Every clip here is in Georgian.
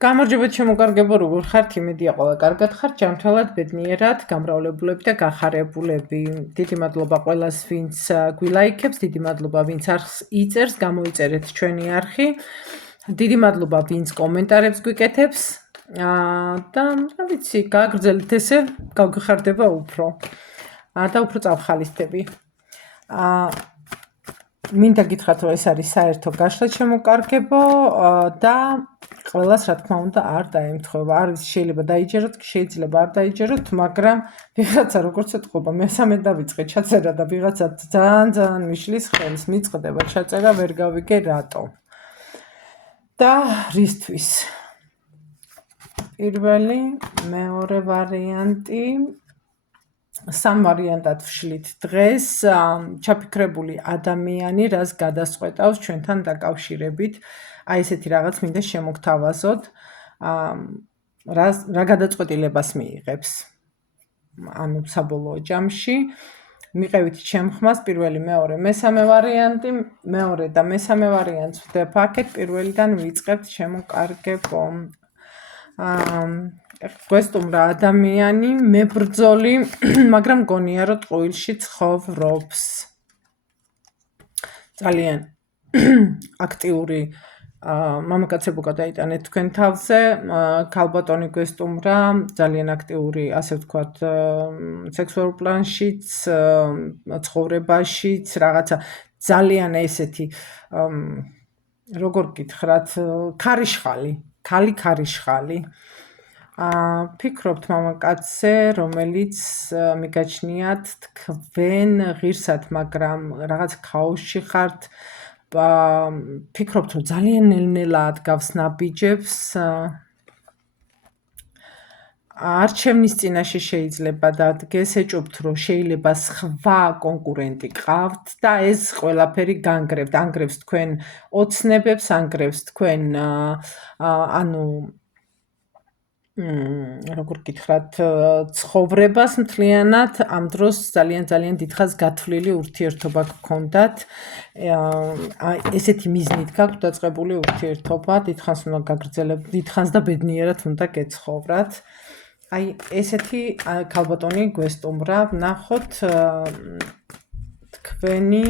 გამარჯობა ჩემო როგორ ხართ? იმედია ყველა კარგად ხართ, ჯანმრთელად, ბედნიერად, გამრავლებულები და გახარებულები. დიდი მადლობა ყველას, ვინც გვილაიქებს, დიდი მადლობა, ვინც არხს იწერს, გამოიწერეთ ჩვენი არხი. დიდი მადლობა, ვინც კომენტარებს გვიკეთებს. და რა ვიცი, გააგრძელეთ ესე, გავგიხარდება უფრო. და უფრო წავხალისდები. მინდა გითხრათ, რომ ეს არის საერთო გაშლა ჩემოკარგებო და ყველას რა თქმა უნდა არ დაემთხვევა. არის შეიძლება დაიჯეროთ, შეიძლება არ დაიჯეროთ, მაგრამ ვიღაცა როგორც ეთქობა, მესამე დავიწყე ჩაწერა და ვიღაცა ძალიან მიშლის ხელს მიწყდება ჩაწერა, ვერ გავიგე რატო. და რისთვის? პირველი, მეორე ვარიანტი სამ ვარიანტად ვშლით დღეს ჩაფიქრებული ადამიანი რას გადასწყვეტავს ჩვენთან დაკავშირებით. აი ესეთი რაღაც მინდა შემოგთავაზოთ, რა გადაწყვეტილებას მიიღებს. ანუ საბოლოო ჯამში მიყევით ჩემ ხმას პირველი, მეორე, მესამე ვარიანტი, მეორე და მესამე ვარიანტს ვდებ აქეთ, პირველიდან ვიწყებთ ჩემოკარგებო. გვესტუმრა ადამიანი, მებრძოლი, მაგრამ მგონია რომ ტყუილში ცხოვრობს. ძალიან აქტიური მამაკაცებო გადაიტანეთ თქვენ თავზე, ქალბატონი გვესტუმრა, ძალიან აქტიური, ასე ვთქვათ, სექსუალურ პლანშიც, ცხოვრებაშიც, რაღაცა ძალიან ესეთი, როგორ გითხრათ, ქარიშხალი, ქალი ქარიშხალი. ფიქრობთ მამაკაცზე, რომელიც მიგაჩნიათ თქვენ ღირსად, მაგრამ რაღაც ქაოსში ხართ, ფიქრობთ, რომ ძალიან ნელ-ნელა ადგავს ნაბიჯებს, არჩევნის წინაშე შეიძლება დადგეს, ეჭვობთ, რომ შეიძლება სხვა კონკურენტი გყავთ და ეს ყველაფერი განგრევთ, ანგრევს თქვენ ოცნებებს, ანგრევს თქვენ ანუ როგორ გითხრათ, ცხოვრებას მთლიანად, ამ დროს ძალიან დიდხანს გათვლილი ურთიერთობა გქონდათ. ესეთი მიზნით გაქვთ დაწყებული ურთიერთობა, დიდხანს უნდა გაგრძელებთ, დიდხანს და ბედნიერად უნდა გეცხოვრათ. აი ესეთი ქალბატონი გვესტუმრა, ვნახოთ თქვენი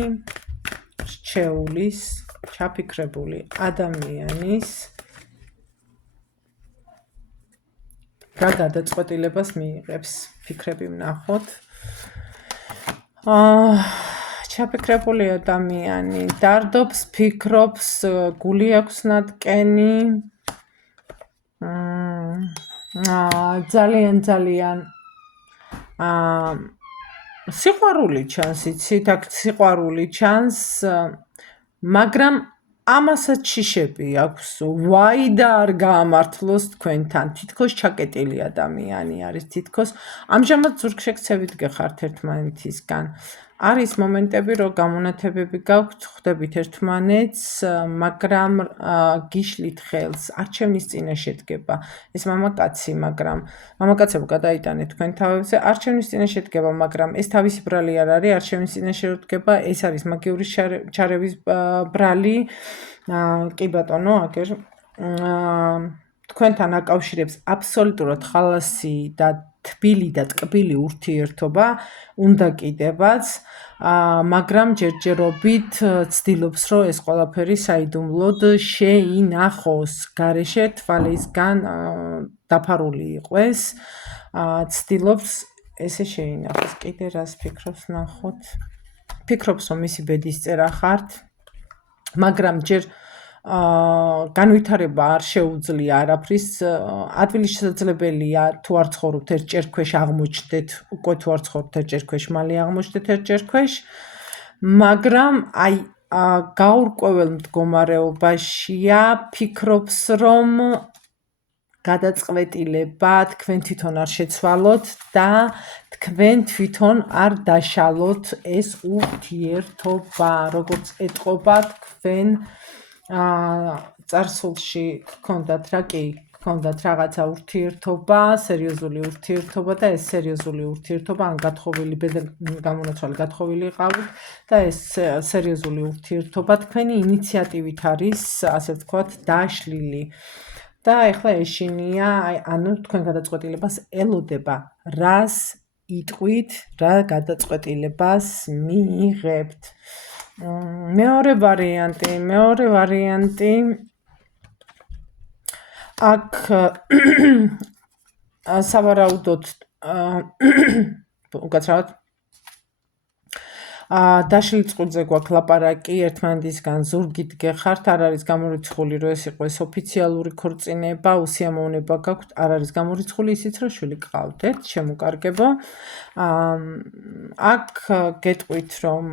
რჩეულის, ჩაფიქრებული ადამიანის რა გადაწყვეტილებას მიიღებს, ფიქრები ვნახოთ. ჩაფიქრებული ადამიანი დარდობს, ფიქრობს, გული აქვს ნატკენი, ძალიან სიყვარული ჩანს, იცით, აქ სიყვარული ჩანს, მაგრამ ამასაც შიშები აქვს, ვაი და არ გაამართლოს თქვენთან, თითქოს ჩაკეტილი ადამიანი არის, თითქოს ამჟამად ზურგშექცევით გეხართ ერთმანეთისგან. არის მომენტები, რომ გამონათებები გაქვთ, ხვდებით ერთმანეთს, მაგრამ გიშლით ხელს, არჩევნის წინაშე დგება. ეს მამაკაცი, მაგრამ მამაკაცებო გადაიტანეთ თქვენ თავებზე, არჩევნის წინაშე დგება, მაგრამ ეს თავისი ბრალი არ არის, არჩევნის წინაშე რო დგება, ეს არის მაგიური ჩარევის ბრალი. კი ბატონო, აგერ თქვენთან აკავშირებს აბსოლუტურად ხალასი და თბილი და ტკბილი ურთიერთობა, უნდა კიდევაც, მაგრამ ჯერჯერობით ცდილობს, რომ ეს ყველაფერი საიდუმლოდ შეინახოს, გარეშე თვალისგან დაფარული იყვეს, ცდილობს ესე შეინახოს. კიდე რას ფიქრობს, ნახოთ. ფიქრობს, რომ მისი ბედისწერა ხართ, მაგრამ ჯერ განვითარება არ შეუძლია არაფრის, ადვილი შესაძლებელია თუ არ ცხოვრობთ ერთ ჭერქვეშ აღმოჩნდეთ, უკვე თუ არ ცხოვრობთ ერთ ჭერქვეშ, მალე აღმოჩნდეთ ერთ ჭერქვეშ, მაგრამ აი გაურკვეველ მდგომარეობაშია, ფიქრობს, რომ გადაწყვეტილება თქვენ თვითონ არ შეცვალოთ და თქვენ თვითონ არ დაშალოთ ეს ურთიერთობა, როგორც ეთყობა თქვენ წარსულში გქონდათ რა კი, გქონდათ რაღაცა ურთიერთობა, სერიოზული ურთიერთობა და ეს სერიოზული ურთიერთობა ან გათხოვილი გამონაცვალე გათხოვილი იყავით და ეს სერიოზული ურთიერთობა თქვენი ინიციატივით არის, ასე ვთქვათ, დაშლილი. და ეხლა ეშინია, ანუ თქვენ გადაწყვეტილებას ელოდება, რას იტყვით, რა გადაწყვეტილებას მიიღებთ. მეორე ვარიანტი აქ სავარაუდოდ უკაცრავად დაშლილ წყვილზე გვაქვს ლაპარაკი ერთმანეთისგან ზურგით გეხართ, არ არის გამორიცხული, რომ ეს იყო ოფიციალური ქორწინება, უსიამოვნება გაქვთ, არ არის გამორიცხული, ისიც რომ შვილი გყავდეთ, შემოკარგებო. აქ გეტყვით, რომ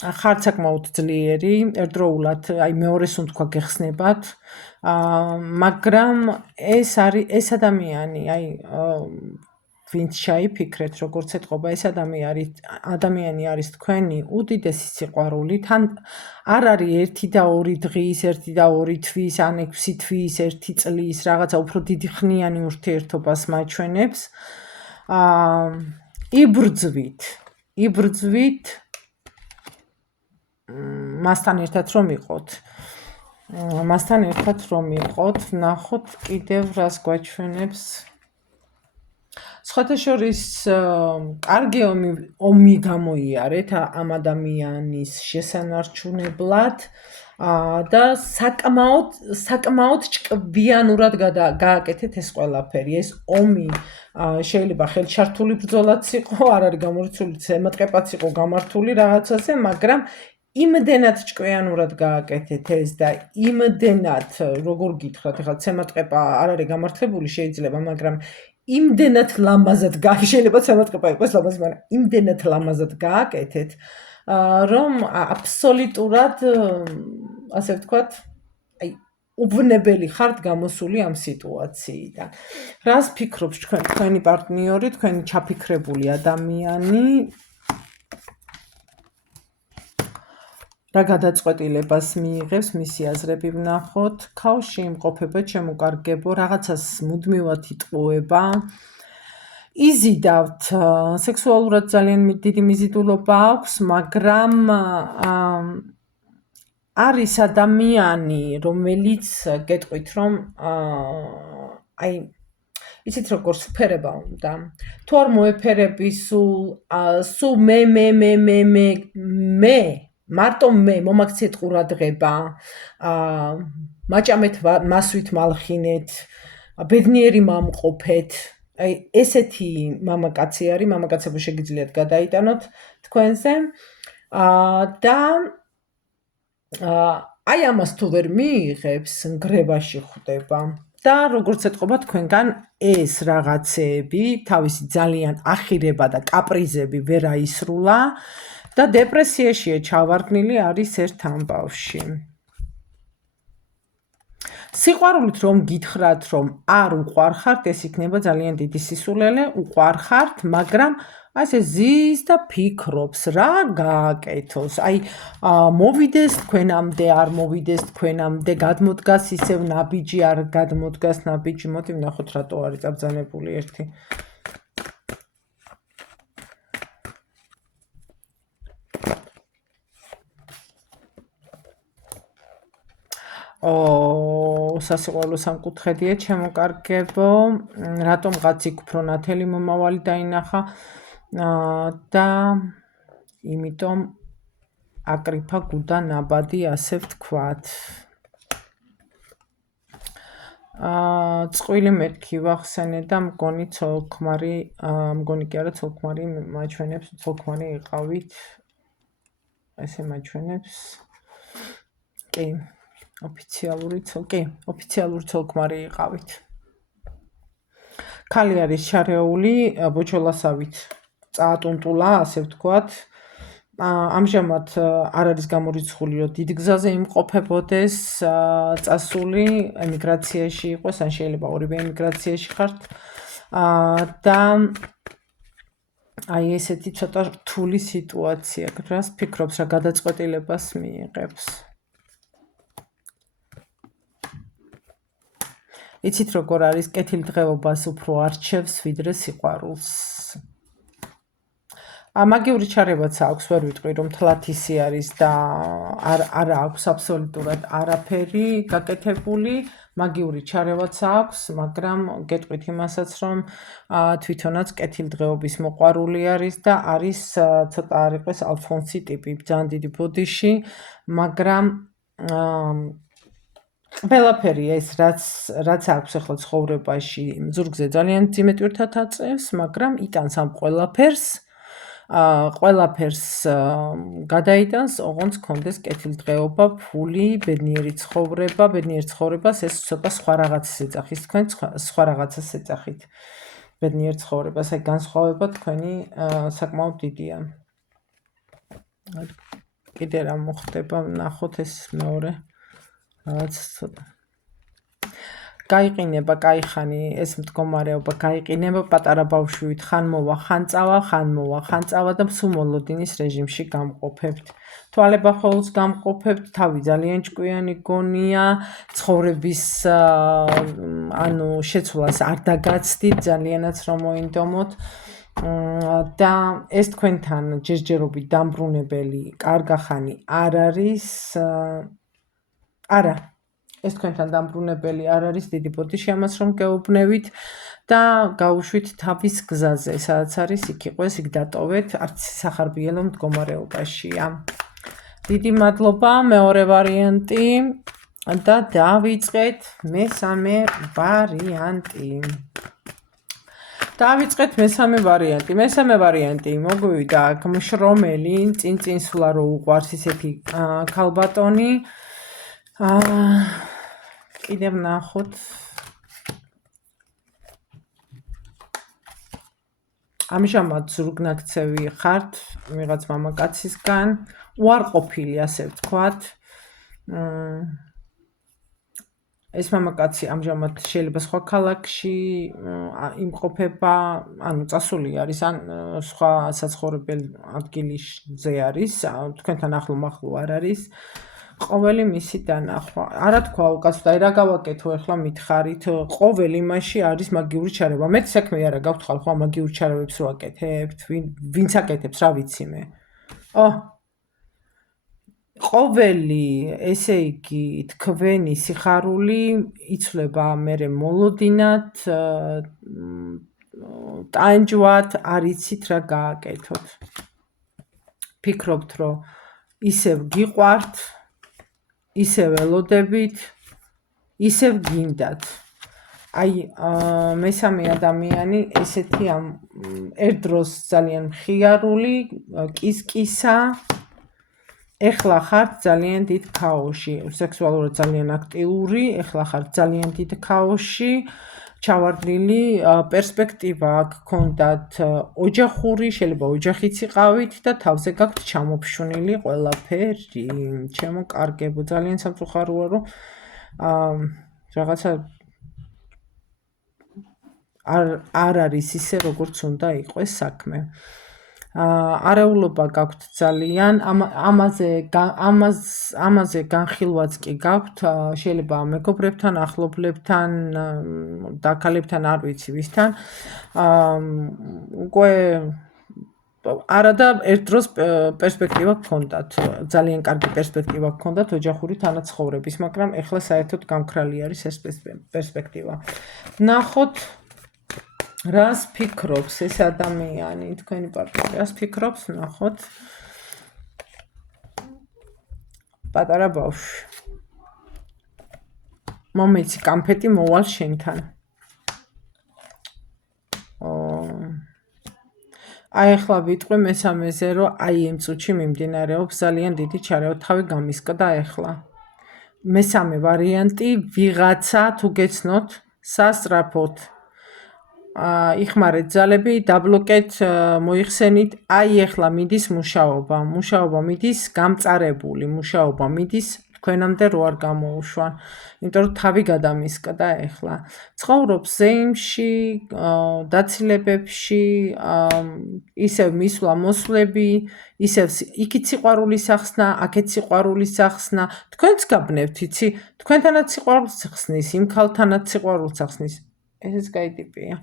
ხართ საკმაოდ ძლიერი, ერთდროულად, აი მეორეს უნდა გეხსნებათ, მაგრამ ეს ადამიანი, აი ვინც შეიფიქრეთ, როგორც ეთყობა, ეს ადამიანი არის თქვენი უდიდესი სიყვარული, თან არ არის 1 და 2 დღის, 1 და 2 თვის, ან 6 თვის, 1 წლის, რაღაცა უფრო დიდი ხნიანი ურთიერთობას მაჩვენებს. იბრძვით მასთან ერთად რომ იყოთ, ნახოთ კიდევ რას გვაჩვენებს. სხვათა შორის კარგი ომი გამოიარეთ ამ ადამიანის შესანარჩუნებლად და საკმაოდ ჭკვიანურად გააკეთეთ ეს ყველაფერი. ეს ომი შეიძლება ხელჩართული ბრძოლაც იყო, არ არის გამორიცხული, ზემატყეპაც იყო გამართული რაღაცაზე, მაგრამ იმდენად ჭკვიანურად გააკეთეთ ეს და იმდენად, როგორ გითხრათ, ეხლა ზემატყეპა არ არის გამართლებული შეიძლება, მაგრამ იმდენად ლამაზად შეიძლება ზემატყეპა იყოს ლამაზი, მაგრამ იმდენად ლამაზად გააკეთეთ, რომ აბსოლუტურად, ასე ვთქვათ, აი უბნებელი ხართ გამოსული ამ სიტუაციიდან. რას ფიქრობს თქვენი პარტნიორი, თქვენი ჩაფიქრებული ადამიანი? რა გადაწყვეტილებას მიიღებს, მისი აზრები ვნახოთ. ქაოსში იმყოფება, შემოკარგებო, რაღაცას მუდმივად იტყუება. იზიდავთ, სექსუალურად ძალიან დიდი მიზიდულობა აქვს, მაგრამ არის ადამიანი, რომელიც გეტყვით, რომ აი იცით როგორ სფერება უნდა. თუ არ მოეფერები სულ მე მარტო მე მომაქციეთ ყურადღება, მაჭამეთ მასვით მალხინეთ, ბედნიერი მამყოფეთ. აი ესეთი მამაკაცი არის, მამაკაცები შეგიძლიათ გადაიტანოთ თქვენზე და აი ამას თუ ვერ მიიღებს, ნგრევაში ხვდება. და როგორც ეთყობა თქვენგან ეს რაღაცეები, თავისი ძალიან ახირება და კაპრიზები ვერ აისრულა და დეპრესიაშია ჩავარდნილი არის ერთ ამბავში. სიყვარულით რომ გითხრათ, რომ არ უყვარხართ, ეს იქნება ძალიან დიდი სისულელე, უყვარხართ, მაგრამ ასე ზის და ფიქრობს, რა გააკეთოს. აი მოვიდეს თქვენამდე, არ მოვიდეს თქვენამდე, გადმოდგას ისევ ნაბიჯი, არ გადმოდგას ნაბიჯი. მოდი ვნახოთ რატო არის წაბძანებული ერთი. სასიყვარულო სამკუთხედია, შემოკარგებო, რატომღაც იქ უფრო ნათელი მომავალი დაინახა და იმიტომ აკრიფა გუდა ნაბადი, ასე ვთქვათ. წყვილი მეთქი ვახსენე და მგონი ცოლქმარი, მგონი კი არა ცოლქმარი მაჩვენებს, ცოლქმარი იყავით. ესე მაჩვენებს. კი. ოფიციალური ცოლქმარი იყავით. ქალი არის შარეული, ბოჩოლასავით წაატუნტულა, ასე ვთქვათ. ამჟამად არ არის გამორიცხული, რომ დიდ გზაზე იმყოფებოდეს, წასული ემიგრაციაში იყოს, ან შეიძლება ორივე ემიგრაციაში ხართ. და აი ესეთი ცოტა რთული სიტუაცია. რას ფიქრობს, რა გადაწყვეტილებას მიიღებს? იცით როგორ არის, კეთილდღეობას უფრო არჩევს, ვიდრე სიყვარულს. მაგიური ჩარევაც აქვს, ვერ ვიტყვი რომ თლათ ისი არის და არა აქვს აბსოლუტურად არაფერი გაკეთებული, მაგიური ჩარევაც აქვს, მაგრამ გეტყვით იმასაც რომ თვითონაც კეთილდღეობის მოყვარული არის და არის ცოტა არ იყოს ალფონსი ტიპი, ძალიან დიდი ბოდიში, მაგრამ ყველაფერი ეს რაც აქვს ახლა ცხოვრებაში ზურგზე ძალიან ძიმე ტვირთად აწევს, მაგრამ იტანს ამ ყველაფერს გადაიტანს, ოღონდ გქონდეს კეთილდღეობა, ფული, ბედნიერი ცხოვრებას ეს ცოტა სხვა რაღაცას ეძახის, თქვენ სხვა რაღაცას ეძახით. ბედნიერ ცხოვრებას, აი განსხვავება თქვენი საკმაოდ დიდია. კიდე რა მოხდება, ნახოთ ეს მეორე რაღაც ცოტა. გაიყინება, кайხანი, ეს მდგომარეობა გაიყინება, პატარა ბავშვით, ხან მოვა, ხან წავა და სულ მოლოდინის რეჟიმში გამყოფებთ. თვალება ხოლოს გამყოფებთ, თავი ძალიან ჭკვიანი გონია, ცხოვრების შეცვლას არ დაგაცდით, ძალიანაც რომ მოინდომოთ. და ეს თქვენთან ჯერჯერობით დამბრუნებელი კარგახანი არ არის, არა. ეს თქვენთან დამბრუნებელი არ არის, დიდი ბოდიში ამას რომ გეუბნევით და გაუშვით თავის გზაზე, სადაც არის იქ იყოს, იქ დატოვეთ, არც სახარბიელო მდგომარეობაშია. დიდი მადლობა, მეორე ვარიანტი და დავიწყეთ მესამე ვარიანტი. მესამე ვარიანტი მოგვივიდა აქ მშრომელი, წინსვლა რო უყვარს ისეთი ქალბატონი. კიდევ ნახოთ. ამჟამად ზურგნაქცევი ხართ ვიღაც მამაკაცისგან, უარყოფილი ასე ვთქვათ. ეს მამაკაცი ამჟამად შეიძლება სხვა ქალაქში იმყოფება, ანუ წასული არის, ან სხვა საცხოვრებელ ადგილზე არის, თქვენთან ახლო არ არის. ყოველი მისი დანახვა. არა თქვა უკაცოდ, აი რა გავაკეთო ახლა მითხარით, ყოველ იმაში არის მაგიური ჩარევა. მე საქმე არა გაქვთ ხალხო მაგიური ჩარევებს რო აკეთებთ, ვინც აკეთებს, რა ვიცი მე. ყოველი, ესე იგი, თქვენი სიხარული იცვლება მერე მოლოდინად, ტანჯვად, არ იცით რა გააკეთოთ. ფიქრობთ, რომ ისევ გიყვართ, ისევ ელოდებით, ისევ გინდათ. აი, მესამე ადამიანი ესეთი ერთ დროს ძალიან მხიარული, კისკისა, ეხლა ხართ ძალიან დიდ ქაოსში, სექსუალურად ძალიან აქტიური, ეხლა ხართ ძალიან დიდ ქაოსში, ჩავარდნილი პერსპექტივა აქ გქონდათ ოჯახური, შეიძლება ოჯახიც იყავით და თავზე გაქვთ ჩამოფშვნილი ყველაფერი. ჩემო კარგებო, ძალიან სამწუხაროა, რომ რაღაცა არ არის ისე, როგორც უნდა იყოს საქმე. არეულობა გაქვთ ძალიან, ამაზე განხილვაც კი გაქვთ, შეიძლება მეგობრებთან, ახლობლებთან, დაქალებთან, არ ვიცი ვისთან. უკვე არა და ერთ დროს პერსპექტივა გქონდათ, ძალიან კარგი პერსპექტივა გქონდათ ოჯახური თანაცხოვრების, მაგრამ ეხლა საერთოდ გამქრალი არის ეს პერსპექტივა. ნახოთ რას ფიქრობს ეს ადამიანი, თქვენი პარტნიორი, რას ფიქრობს, ნახოთ. პატარა ბავშვი. მომეცი კამფეტი მოვალ შენთან. აი ახლა ვიტყვი მესამეზე, რომ აი იმ წუთში მიმდინარეობს ძალიან დიდი ჩარევა, თავი გამისკდა ახლა. მესამე ვარიანტი, ვიღაცა თუ გეცნოთ, სასწრაფოდ იხმარეთ ძალები, დაბლოკეთ, მოიხსენით, აი ახლა მიდის მუშაობა მიდის გამწარებული, მუშაობა მიდის თქვენამდე რო არ გამოუშვან, იმიტომ რომ თავი გადამისკდა ახლა. ცხოვრობს ზეიმში, დაცილებებში, ისევ მისვლა მოსვლები, ისევ იქით სიყვარულის ახსნა, აქეთ სიყვარულის ახსნა, თქვენც გაბნევთ, იცი, თქვენთანაც სიყვარულს ახსნის, იმ ქალთანაც სიყვარულს ახსნის. ესეც კაი ტიპია.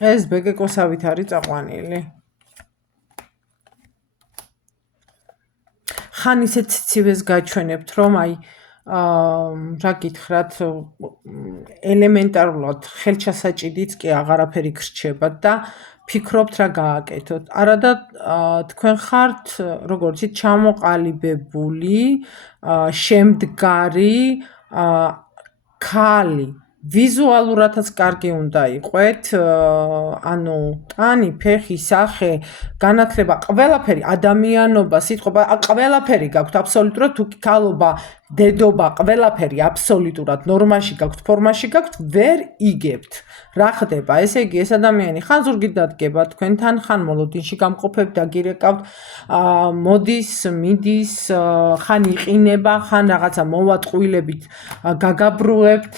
ეს ბეკეკოსავით არის წაყვანილი. ხან ისეთ ცივეს გაჩვენებთ, რომ აი რა გითხრათ, ელემენტარულად ხელჩასაჭიდიც კი აღარაფერი გრჩებათ და ფიქრობთ რა გააკეთოთ. არა და თქვენ ხართ როგორც იცით ჩამოყალიბებული, შემდგარი ქალი. ვიზუალურადაც კარგი უნდა იყვეთ, ანუ ტანი, ფეხი, სახე, განათლება, ყველაფერი, ადამიანობა, სიტყვა, ყველაფერი გაქვთ აბსოლუტურად, თუ ქალობა, დედობა, ყველაფერი აბსოლუტურად ნორმაში გაქვთ, ფორმაში გაქვთ, ვერ იგებთ. რა ხდება? ესე იგი, ეს ადამიანი ხან ზურგით დადგება თქვენთან, ხან მოლოდინში გამყოფებ, დაგირეკავთ, მოდის, მიდის, ხან იყინება, ხან რაღაცა მოვატყუილებით გაგაბრუებთ,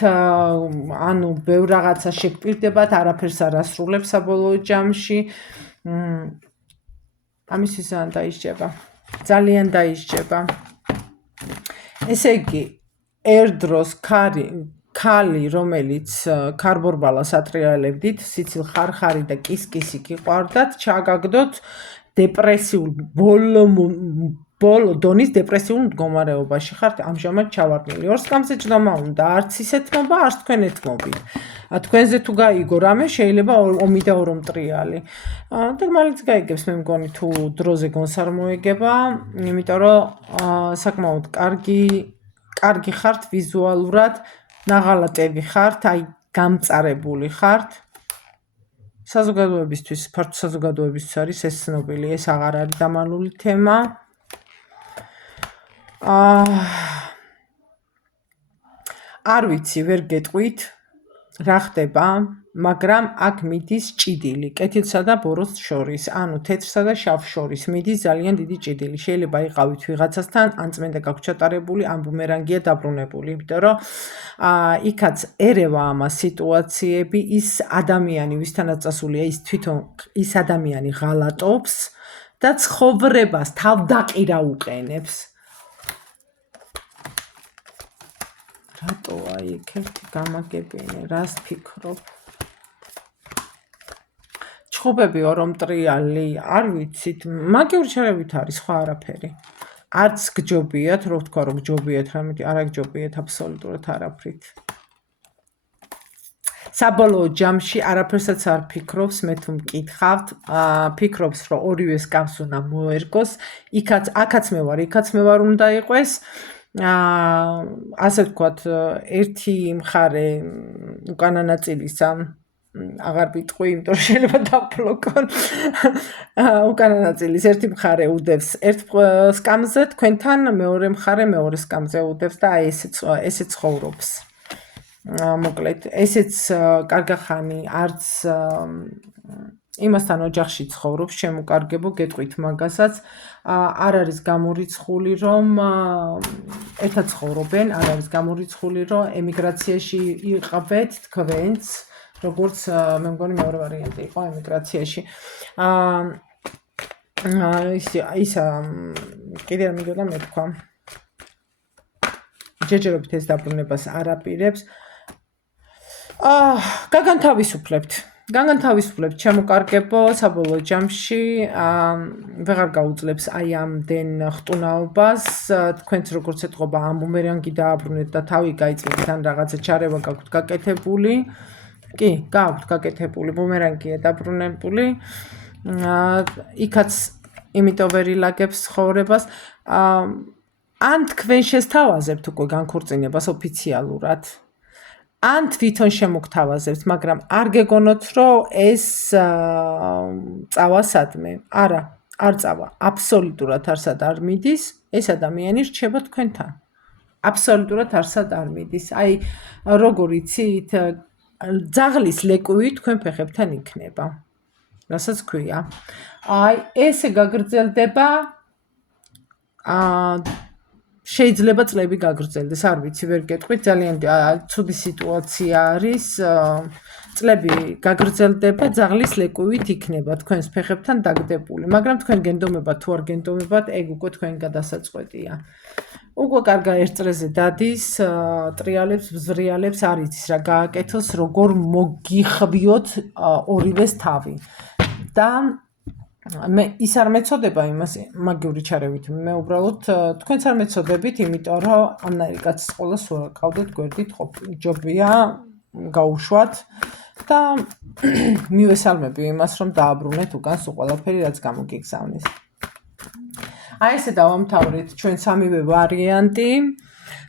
ანუ ბევრ რაღაცა შეგპირდებათ, არაფერს არ ასრულებს საბოლოო ჯამში. ამისისგან დაისჯება. ძალიან დაისჯება. ესე იგი, ერთდროს ქალი, რომელიც ქარბორბალას ატრიალებდით, სიცილ ხარხარი და კისკისი გიყვარდათ, ჩაგაგდოთ დეპრესიულ ბოლო დონის დეპრესიულ მდგომარეობაში ხართ ამჟამად ჩავარდნილი. ორ სკამზე ჭდომა უნდა, არც ისეთმობა, არც თქვენ ეთმობით. თქვენზე თუ გაიგო რამე, შეიძლება ომი და ორომტრიალი. და მალიც გაიგებს, მე მგონი თუ დროზე გონსარმოეგება, იმიტომ რომ საკმაოდ კარგი ხართ ვიზუალურად, ნაღალატები ხართ, აი გამწარებული ხართ. საზოგადოებისთვის, ფართო საზოგადოებისთვის არის ეს ცნობილი, ეს აღარ არის დამალული თემა. არ ვიცი, ვერ გეტყვით რა ხდება, მაგრამ აქ მიდის ჭიდილი, კეთილსა და ბოროტს შორის, ანუ თეთრსა და შავ შორის მიდის ძალიან დიდი ჭიდილი. შეიძლება იყავით ვიღაცასთან, ან წმენდა გაქვთ ჩატარებული, ან ბუმერანგია დაბრუნებული, იმიტომ რომ იქაც ერევა ამას სიტუაციები, ის ადამიანი, ვისთანაც წასულია, ის ადამიანი ღალატობს და ცხოვრებას თავდაყირა უყენებს. რატოა იქ ერთი გამაგებინე, რას ფიქრობ? ჩხუბები ორომტრიალი, არ ვიცით, მაგიური ჩარევით არის, სხვა არაფერი. არც გჯობიათ, რო ვთქვა, რომ გჯობიათ, რამე არა გჯობიათ აბსოლუტურად არაფრით. საბოლოო ჯამში არაფერსაც არ ფიქრობს, მე თუ მკითხავთ, ფიქრობს, რომ ორივე სკამს უნდა მოერგოს, აქაც მე ვარ, უნდა იყოს. ასე ვთქვათ, ერთი მხარე უკანა ნაწილისა აღარ ვიტყვი, იმიტომ რომ შეიძლება დაბლოკონ. უკანა ნაწილის ერთი მხარე უდევს ერთ სკამზე თქვენთან, მეორე მხარე მეორე სკამზე უდევს და აი ესე ცხოვრობს. მოკლედ, ესეც კარგახანი არც იმასთან ოჯახში ცხოვრობს, შემოკარგებო, გეტყვით მაგასაც, არ არის გამორიცხული, რომ ერთად ცხოვრობენ, არ არის გამორიცხული, რომ ემიგრაციაში იყავით თქვენც, როგორც მე მგონი მეორე ვარიანტი იყო ემიგრაციაში. ისა კიდე რა მიგოდა მეთქვა. ჯერჯერობით ეს დაბრუნებას არ აპირებს. გაგანთავისუფლებთ, შემოკარგებო, საბოლოო ჯამში ვეღარ გაუძლებს აი ამდენ ხტუნაობას, თქვენც როგორც ეთყობა ამ ბუმერანგი დააბრუნეთ და თავი გაიწვით, ან რაღაცა ჩარევა გაქვთ გაკეთებული. კი, გაქვთ გაკეთებული, ბუმერანგია დაბრუნებული. იქაც იმიტომ ვერ ილაგებს ცხოვრებას. ან თქვენ შესთავაზებთ უკვე განქორწინებას ოფიციალურად. ან თვითონ შემოგთავაზებთ, მაგრამ არ გეგონოთ, რომ ეს წავა სადმე. არა, არ წავა. აბსოლუტურად არსად არ მიდის, ეს ადამიანი რჩება თქვენთან. აბსოლუტურად არსად არ მიდის. აი, როგორ იცით, ძაღლის ლეკვივი თქვენ ფეხებთან იქნება. რასაც ქვია. აი, ესე გაგრძელდება შეიძლება წლები გაგრძელდეს, არ ვიცი, ვერ გეტყვით, ძალიან ცუდი სიტუაცია არის. წლები გაგრძელდება, ძაღლის ლეკვივით იქნება თქვენს ფეხებთან დაგდებული, მაგრამ თქვენ გენდომებათ თუ არ გენდომებათ, ეგ უკვე თქვენი გადასაწყვეტია. უკვე კარგა ერთ წრეზე დადის, ტრიალებს, ბზრიალებს არ იცის რა გააკეთოს, როგორ მოგიხბიოთ ორივეს თავი. და მე ის არ მეწოდება იმას მაგიური ჩარევით. მე უბრალოდ თქვენც არ მეწოდებით, იმიტომ რომ ამნაირი კაცის ყოლას ვერ ყავდეთ გვერდით ჯობია გაუშვათ და მივესალმები იმას, რომ დააბრუნეთ უკან სულ ყველაფერი, რაც გამოგიგზავნეს. აი ესე დავამთავრეთ ჩვენ სამივე ვარიანტი.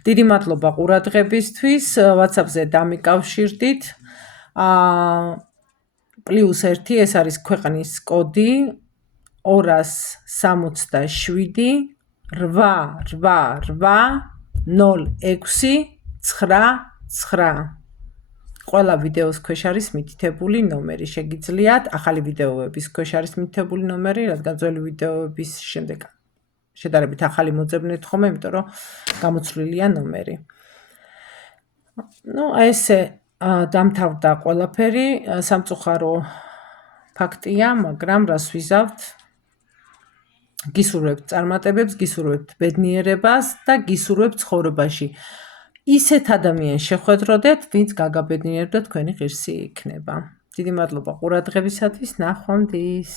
დიდი მადლობა ყურადღებისთვის. WhatsApp-ზე დამიკავშირდით. +1 ეს არის ქვეყნის კოდი 267 888 0699. ყველა ვიდეოს ქვეშ არის მითითებული ნომერი. შეგიძლიათ ახალი ვიდეოების ქვეშ არის მითითებული ნომერი, რადგან ძველი ვიდეოების შემდეგ შედარებით ახალი მოძებნეთ ხოლმე, იმიტომ რომ გამოცვლილია ნომერი. ნუ ესე დამთავრდა ყველაფერი, სამწუხარო ფაქტია, მაგრამ რას ვიზავთ? გისურვებთ წარმატებებს, გისურვებთ ბედნიერებას და გისურვებთ ცხოვრებაში ისეთ ადამიანს შეხვედროდეთ, ვინც გაგაბედნიერებდა თქვენი ღირსი იქნება. დიდი მადლობა ყურადღებისათვის, ნახვამდის.